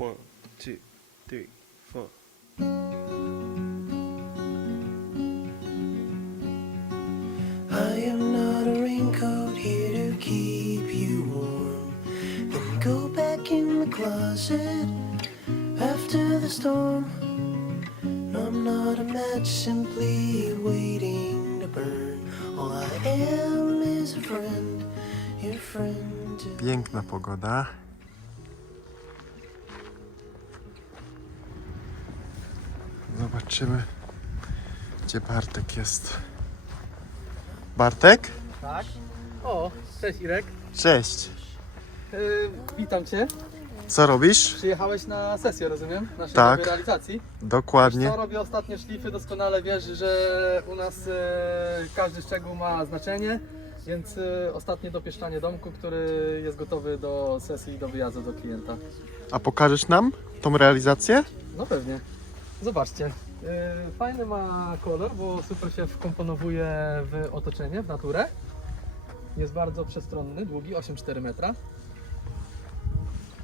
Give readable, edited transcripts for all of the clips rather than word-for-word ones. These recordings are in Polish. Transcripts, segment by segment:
1, 2, 3, 4. I am not a raincoat here to keep you warm. Then go back in the closet after the storm. I'm not a match simply waiting to burn. All I am is a friend, your friend too. Piękna pogoda. Zobaczymy, gdzie Bartek jest. Bartek? Tak. O, cześć Irek. Cześć. Witam Cię. Co robisz? Przyjechałeś na sesję, rozumiem? Naszej Tak. nowej realizacji. Dokładnie. Co robię ostatnie szlify, doskonale wiesz, że u nas każdy szczegół ma znaczenie, więc ostatnie dopieszczanie domku, który jest gotowy do sesji, do wyjazdu do klienta. A pokażesz nam tą realizację? No pewnie. Zobaczcie. Fajny ma kolor, bo super się wkomponowuje w otoczenie, w naturę. Jest bardzo przestronny, długi, 8,4 metra.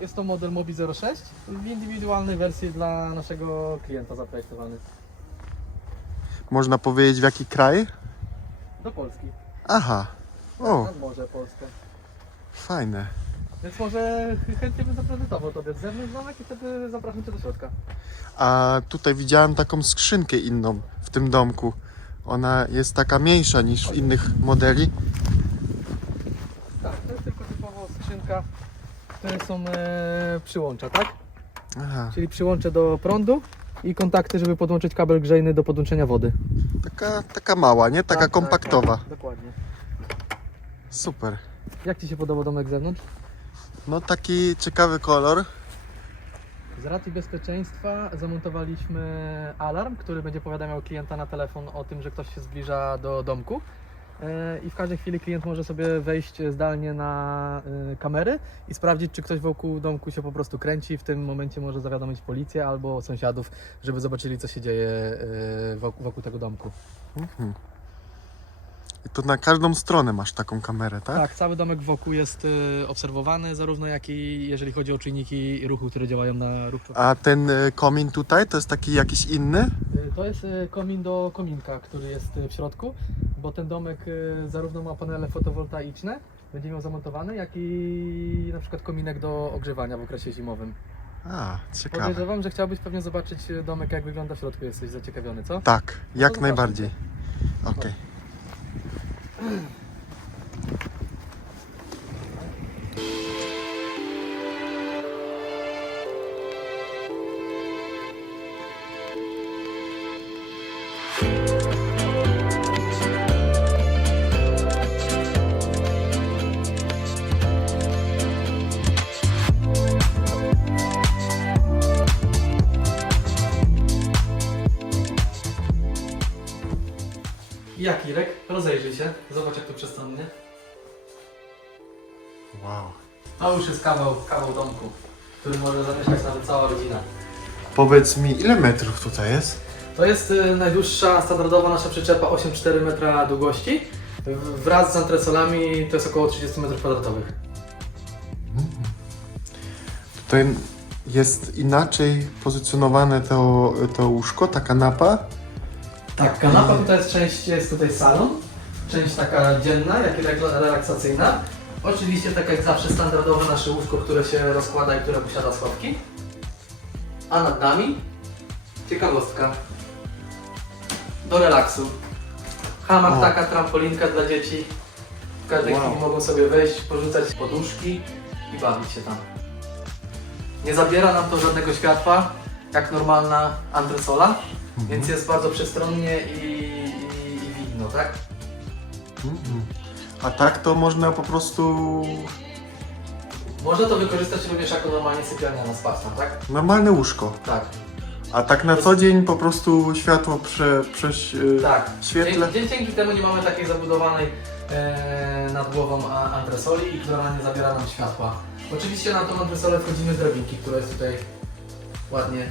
Jest to model Mobi 06 w indywidualnej wersji dla naszego klienta zaprojektowany. Można powiedzieć, w jaki kraj? Do Polski. Aha. O, Nad Morze Polskie. fajne. Więc może chętnie bym zaprezentował Tobie z zewnątrz zamek i wtedy zapraszam Cię do środka. A tutaj widziałem taką skrzynkę inną w tym domku. Ona jest taka mniejsza niż w innych modeli. Tak, to jest tylko typowo skrzynka, które są przyłącza, tak? Aha, Czyli przyłącze do prądu i kontakty, żeby podłączyć kabel grzejny do podłączenia wody. taka mała, nie? Taka Tak, kompaktowa. Tak, dokładnie. Super. Jak Ci się podoba domek z zewnątrz? No taki ciekawy kolor. Z racji bezpieczeństwa zamontowaliśmy alarm, który będzie powiadamiał klienta na telefon o tym, że ktoś się zbliża do domku. I w każdej chwili klient może sobie wejść zdalnie na kamery i sprawdzić, czy ktoś wokół domku się po prostu kręci. W tym momencie może zawiadomić policję albo sąsiadów, żeby zobaczyli, co się dzieje wokół tego domku. Mhm. I to na każdą stronę masz taką kamerę, tak? Tak, cały domek wokół jest obserwowany, zarówno jak i jeżeli chodzi o czujniki ruchu, które działają na ruch. A ten komin tutaj to jest taki jakiś inny? To jest komin do kominka, który jest w środku, bo ten domek zarówno ma panele fotowoltaiczne, będzie miał zamontowane, jak i na przykład kominek do ogrzewania w okresie zimowym. A, ciekawe. Podejrzewam, że chciałbyś pewnie zobaczyć domek, jak wygląda w środku. Jesteś zaciekawiony, co? Tak, jak to najbardziej. Okej. Jak Irek? Rozejrzyj się, zobacz jak tu przestronnie. Wow. To już jest kawał domku, który może zamieszkać nawet cała rodzina. Powiedz mi, ile metrów tutaj jest? To jest najdłuższa, standardowa nasza przyczepa 8,4 metra długości. Wraz z antresolami to jest około 30 m². Tutaj jest inaczej pozycjonowane to łóżko, ta kanapa. Tak, kanapa tutaj jest tutaj salon, część taka dzienna, jak i relaksacyjna. Oczywiście tak jak zawsze standardowe nasze łóżko, które się rozkłada i które posiada schowki. A nad nami ciekawostka do relaksu. Hamak, O. taka trampolinka dla dzieci. W każdej Wow. chwili mogą sobie wejść, porzucać poduszki i bawić się tam. Nie zabiera nam to żadnego światła, jak normalna antresola, więc jest bardzo przestronnie i widno, tak? Mhm. A tak to można po prostu Można to wykorzystać również jako normalnie sypialnia na spać tam, tak? normalne łóżko. Tak, A tak na co dzień po prostu światło tak. świetle. Dzięki temu nie mamy takiej zabudowanej nad głową antresoli, która nie zabiera nam światła. Oczywiście na tą antresolę wchodzimy z drabinki, która jest tutaj ładnie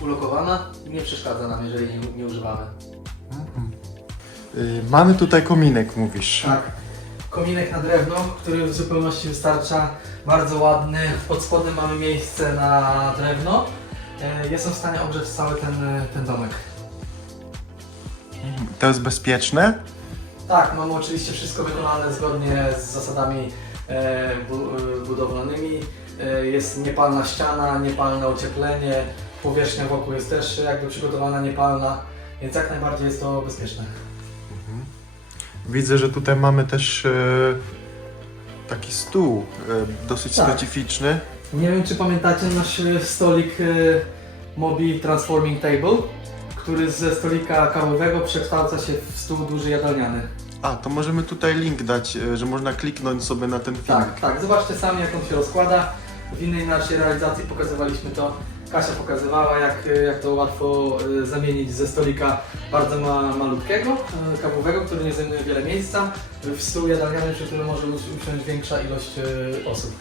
ulokowana i nie przeszkadza nam, jeżeli nie używamy. Mamy tutaj kominek, mówisz. Tak. Kominek na drewno, który w zupełności wystarcza, bardzo ładny. Pod spodem mamy miejsce na drewno. Jestem w stanie ogrzeć cały ten domek. To jest bezpieczne? Tak, mamy oczywiście wszystko wykonane zgodnie z zasadami budowlanymi. Jest niepalna ściana, niepalne ocieplenie, powierzchnia wokół jest też jakby przygotowana niepalna, więc jak najbardziej jest to bezpieczne. Widzę, że tutaj mamy też taki stół dosyć Tak. specyficzny. Nie wiem, czy pamiętacie nasz stolik Mobi Transforming Table, który ze stolika kawowego przekształca się w stół duży jadalniany. A, to możemy tutaj link dać, że można kliknąć sobie na ten film. Tak, tak. Zobaczcie sami, jak on się rozkłada. W innej naszej realizacji pokazywaliśmy to. Kasia pokazywała, jak to łatwo zamienić ze stolika bardzo malutkiego, kawowego, który nie zajmuje wiele miejsca, w stół jadalniany, przy którym może usiąść większa ilość osób.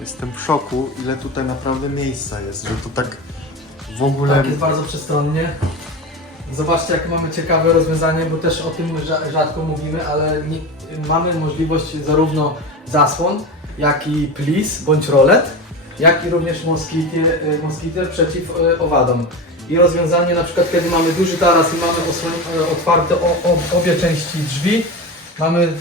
Jestem w szoku, ile tutaj naprawdę miejsca jest, że to tak w ogóle... Tak, jest bardzo przestronnie. Zobaczcie, jakie mamy ciekawe rozwiązanie, bo też o tym rzadko mówimy, ale mamy możliwość zarówno zasłon, jak i plis bądź rolet, jak i również moskiter przeciw owadom. I rozwiązanie na przykład, kiedy mamy duży taras i mamy otwarte obie części drzwi, mamy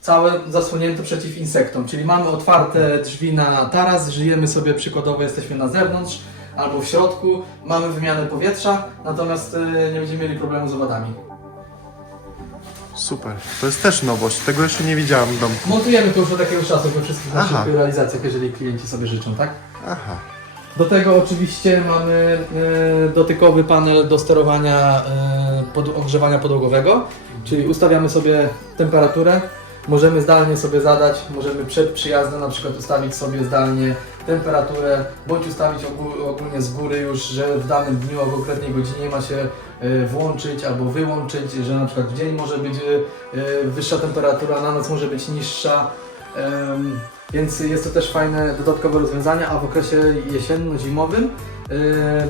całe zasłonięte przeciw insektom, czyli mamy otwarte drzwi na taras, żyjemy sobie przykładowo, jesteśmy na zewnątrz albo w środku, mamy wymianę powietrza, natomiast nie będziemy mieli problemu z owadami. Super, to jest też nowość, tego jeszcze nie widziałem w domku. Montujemy to już od jakiegoś czasu we wszystkich naszych Aha. realizacjach, jeżeli klienci sobie życzą, tak? Aha, Do tego oczywiście mamy dotykowy panel do sterowania ogrzewania podłogowego, czyli ustawiamy sobie temperaturę, możemy zdalnie sobie zadać, możemy przed przyjazdem na przykład ustawić sobie zdalnie temperaturę, bądź ustawić ogólnie z góry już, że w danym dniu o konkretnej godzinie ma się włączyć albo wyłączyć, że na przykład w dzień może być wyższa temperatura, na noc może być niższa. Więc jest to też fajne dodatkowe rozwiązanie, a w okresie jesienno-zimowym,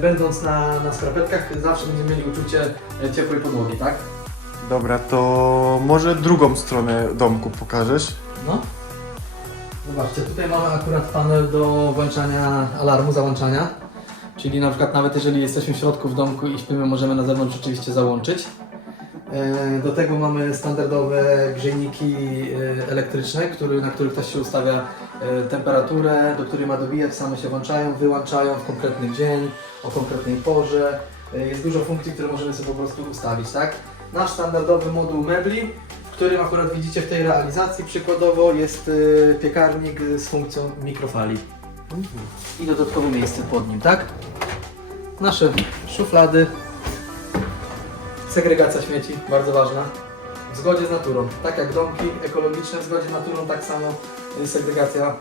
będąc na skarpetkach, zawsze będziemy mieli uczucie ciepłej podłogi, tak? dobra, to może drugą stronę domku pokażesz? No. Zobaczcie, tutaj mamy akurat panel do włączania alarmu, załączania. Czyli na przykład nawet jeżeli jesteśmy w środku w domku i śpimy, możemy na zewnątrz rzeczywiście załączyć. Do tego mamy standardowe grzejniki elektryczne, na których też się ustawia temperaturę, do której ma dobijać, same się włączają, wyłączają w konkretny dzień, o konkretnej porze. Jest dużo funkcji, które możemy sobie po prostu ustawić, tak? Nasz standardowy moduł mebli, w którym akurat widzicie w tej realizacji przykładowo jest piekarnik z funkcją mikrofali. I dodatkowe miejsce pod nim, tak? Nasze szuflady. Segregacja śmieci, bardzo ważna. W zgodzie z naturą. Tak jak domki ekologiczne w zgodzie z naturą, tak samo segregacja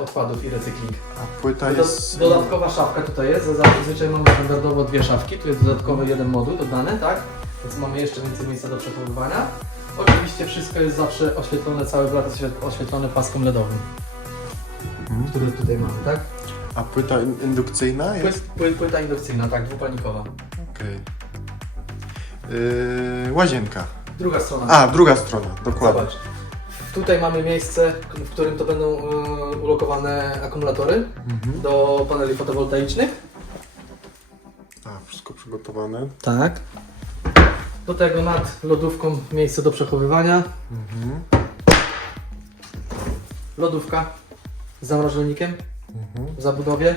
odpadów i recykling. A płyta jest... Dodatkowa szafka tutaj jest. Zazwyczaj mamy standardowo dwie szafki. Tu jest dodatkowy jeden moduł dodany, tak? Więc mamy jeszcze więcej miejsca do przechowywania. Oczywiście wszystko jest zawsze oświetlone, cały blat jest oświetlony paską LEDowym, który tutaj mamy, tak? A płyta indukcyjna jest? Płyta indukcyjna, tak, dwupalnikowa. Okej. Łazienka. Druga strona. A, druga strona, dokładnie. Zobacz. Tutaj mamy miejsce, w którym to będą ulokowane akumulatory do paneli fotowoltaicznych. A, wszystko przygotowane. Tak. Do tego nad lodówką miejsce do przechowywania. Lodówka z zamrażalnikiem w zabudowie.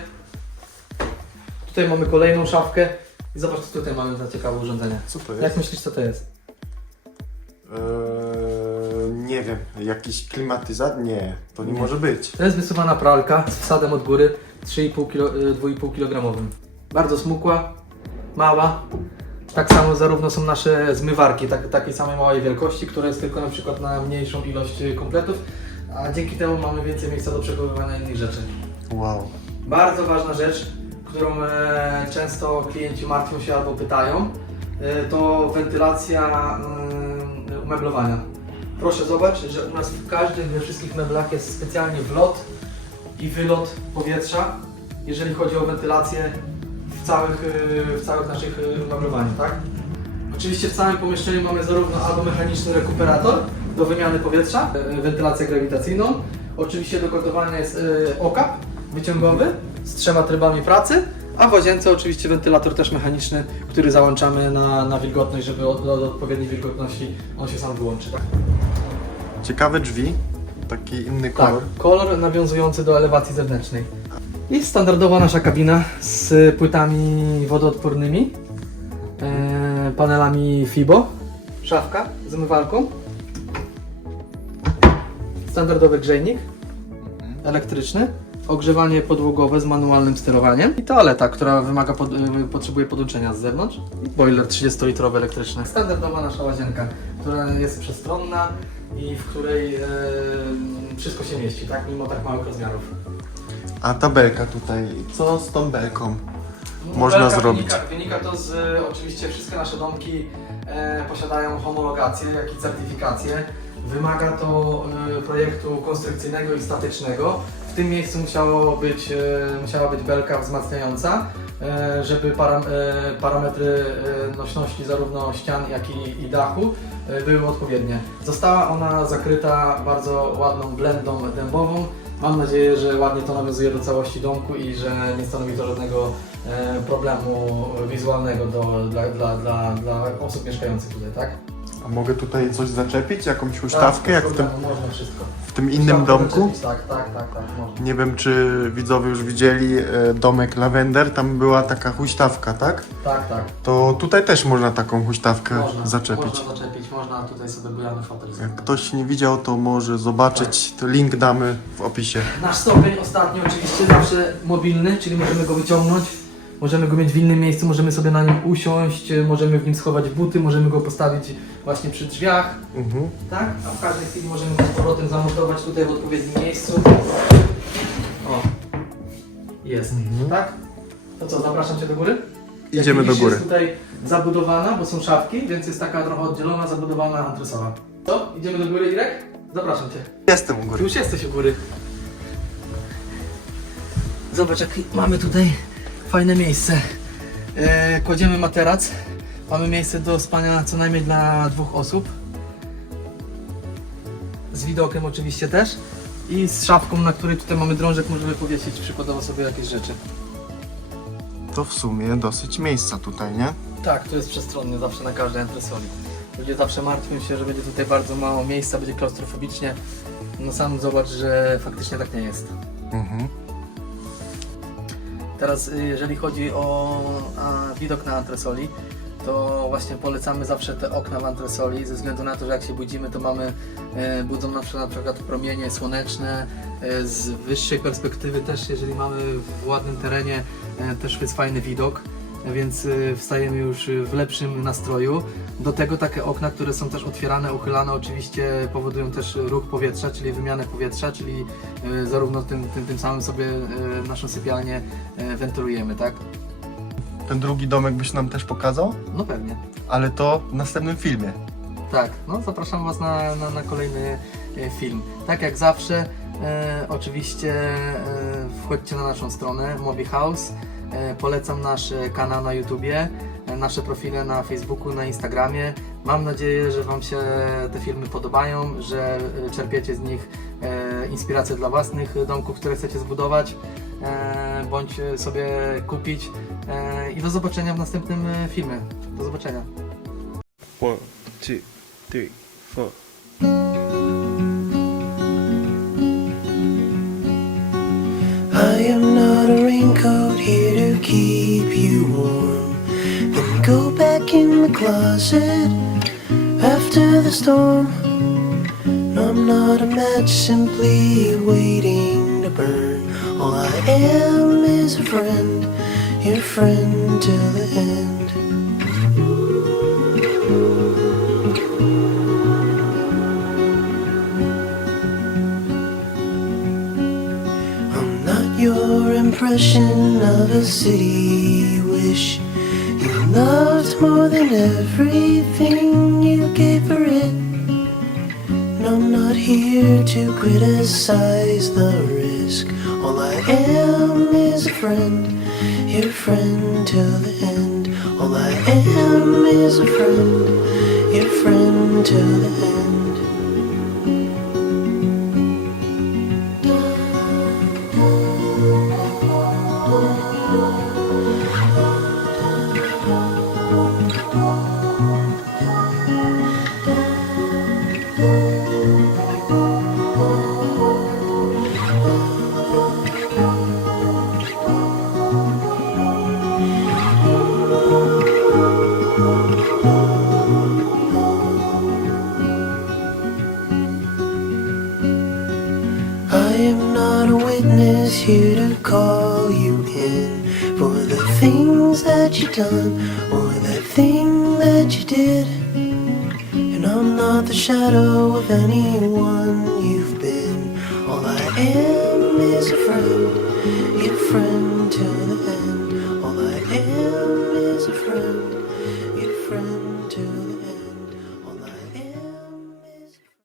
Tutaj mamy kolejną szafkę. I zobacz, co tutaj mamy za ciekawe urządzenie. Co to jest? Jak myślisz, co to jest? Nie wiem, jakiś klimatyzator? Nie, to nie może być. To jest wysuwana pralka z wsadem od góry 2,5 kg. Bardzo smukła, mała. Tak samo zarówno są nasze zmywarki takiej samej małej wielkości, która jest tylko na przykład na mniejszą ilość kompletów, a dzięki temu mamy więcej miejsca do przechowywania innych rzeczy. Wow. Bardzo ważna rzecz, którą często klienci martwią się albo pytają, to wentylacja umeblowania. Proszę zobaczyć, że u nas we wszystkich meblach jest specjalnie wlot i wylot powietrza, jeżeli chodzi o wentylację w całych naszych umeblowaniach, tak? Oczywiście w całym pomieszczeniu mamy zarówno albo mechaniczny rekuperator do wymiany powietrza, wentylację grawitacyjną. Oczywiście do gotowania jest okap wyciągowy z 3 trybami pracy, a w łazience oczywiście wentylator też mechaniczny, który załączamy na wilgotność, żeby do odpowiedniej wilgotności on się sam wyłączy. Tak? Ciekawe drzwi, taki inny kolor. Tak, kolor nawiązujący do elewacji zewnętrznej. I standardowa nasza kabina z płytami wodoodpornymi, panelami FIBO, szafka z umywalką, standardowy grzejnik elektryczny, ogrzewanie podłogowe z manualnym sterowaniem i toaleta, która potrzebuje podłączenia z zewnątrz i boiler 30-litrowy elektryczny. Standardowa nasza łazienka, która jest przestronna i w której wszystko się mieści, tak? Mimo tak małych rozmiarów. A ta belka tutaj, co z tą belką można zrobić? Wynika to z, oczywiście wszystkie nasze domki posiadają homologację, jak i certyfikację. Wymaga to projektu konstrukcyjnego i statycznego. W tym miejscu musiała być belka wzmacniająca, żeby parametry nośności zarówno ścian, jak i dachu były odpowiednie. Została ona zakryta bardzo ładną blendą dębową. Mam nadzieję, że ładnie to nawiązuje do całości domku i że nie stanowi to żadnego problemu wizualnego dla osób mieszkających tutaj, tak? A mogę tutaj coś zaczepić? Jakąś huśtawkę? Jak można wszystko. w tym innym domku? Tak, można. Nie wiem, czy widzowie już widzieli domek Lavender, tam była taka huśtawka, tak? Tak. To tutaj też można taką huśtawkę zaczepić. Można zaczepić, można tutaj sobie bujany fotel Jak zrobić. ktoś nie widział, to może zobaczyć, to link damy w opisie. Nasz stopień ostatni oczywiście zawsze mobilny, czyli możemy go wyciągnąć, możemy go mieć w innym miejscu, możemy sobie na nim usiąść, możemy w nim schować buty, możemy go postawić właśnie przy drzwiach, tak? A w każdej chwili możemy go z powrotem zamontować tutaj w odpowiednim miejscu. O, jest, tak? To co, zapraszam Cię do góry? Idziemy do góry. Jest tutaj zabudowana, bo są szafki, więc jest taka trochę oddzielona, zabudowana antresola. Co? Idziemy do góry, Irek? Zapraszam Cię. Jestem u Ty góry. już jesteś u góry. Zobacz, jak mamy tutaj fajne miejsce. Kładziemy materac. Mamy miejsce do spania co najmniej dla 2 osób. Z widokiem oczywiście też. I z szafką, na której tutaj mamy drążek, możemy powiesić przykładowo sobie jakieś rzeczy. To w sumie dosyć miejsca tutaj, nie? Tak, tu jest przestronnie zawsze na każdej antresoli. Ludzie zawsze martwią się, że będzie tutaj bardzo mało miejsca, będzie klaustrofobicznie. No sam zobacz, że faktycznie tak nie jest. Teraz jeżeli chodzi o widok na antresoli, to właśnie polecamy zawsze te okna w antresoli, ze względu na to, że jak się budzimy, to budzą na przykład promienie słoneczne, z wyższej perspektywy też, jeżeli mamy w ładnym terenie, też jest fajny widok, więc wstajemy już w lepszym nastroju. Do tego takie okna, które są też otwierane, uchylane, oczywiście powodują też ruch powietrza, czyli wymianę powietrza, czyli zarówno tym samym sobie naszą sypialnię wentylujemy, tak? Ten drugi domek byś nam też pokazał, No pewnie. ale to w następnym filmie. Tak, no zapraszam Was na kolejny film. Tak jak zawsze, oczywiście wchodźcie na naszą stronę Mobi House. Polecam nasz kanał na YouTubie, nasze profile na Facebooku, na Instagramie. Mam nadzieję, że Wam się te filmy podobają, że czerpiecie z nich inspirację dla własnych domków, które chcecie zbudować bądź sobie kupić. I do zobaczenia w następnym filmie. Do zobaczenia. 1, 2, 3, 4. I am not a raincoat here to keep you warm. Then go back in the closet after the storm. No, I'm not a match simply waiting to burn. All I am is a friend, your friend till the end. I'm not your impression of a city wish. You loved more than everything you gave for it. And I'm not here to criticize the risk. All I am is a friend, your friend till the end. All All I am is a friend, your friend to the end. I am not a witness here to call you in for the things that you done or that thing that you did. And I'm not the shadow of anyone you've been. All I am is a friend, your friend to the end.